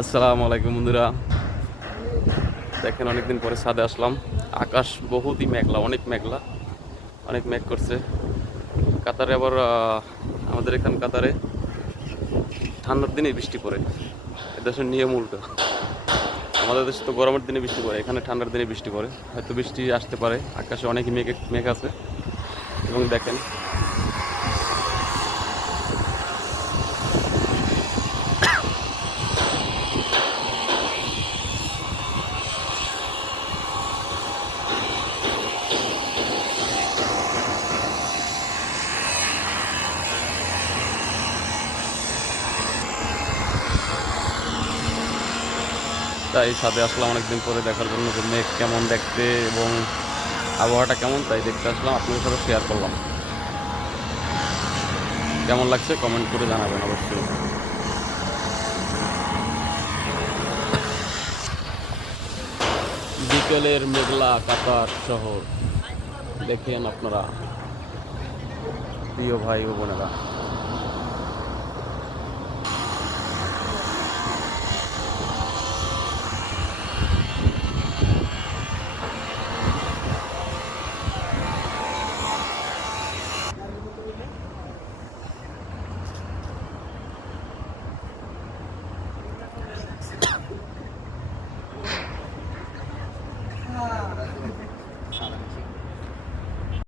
আসসালামু আলাইকুম বন্ধুরা, দেখেন অনেকদিন পরে ছাদে আসলাম। আকাশ বহুতই মেঘলা, অনেক মেঘলা, অনেক মেঘ করছে। কাতারে আবার আমাদের এখান কাতারে ঠান্ডার দিনে বৃষ্টি পড়ে। এদেশের নিয়ম উল্টো। আমাদের দেশে তো গরমের দিনে বৃষ্টি পড়ে, এখানে ঠান্ডার দিনে বৃষ্টি পড়ে। হয়তো বৃষ্টি আসতে পারে, আকাশে অনেক মেঘ মেঘ আছে। এবং দেখেন তাই ছাদে আসলাম অনেকদিন পরে দেখার জন্য যে মেঘ কেমন দেখতে এবং আবহাওয়াটা কেমন, তাই দেখতে আসলাম। আপনাদের সাথে শেয়ার করলাম। কেমন লাগছে কমেন্ট করে জানাবেন অবশ্যই। বিকেলের মেঘলা কাতার শহর দেখেন আপনারা, প্রিয় ভাই ও বোনেরা।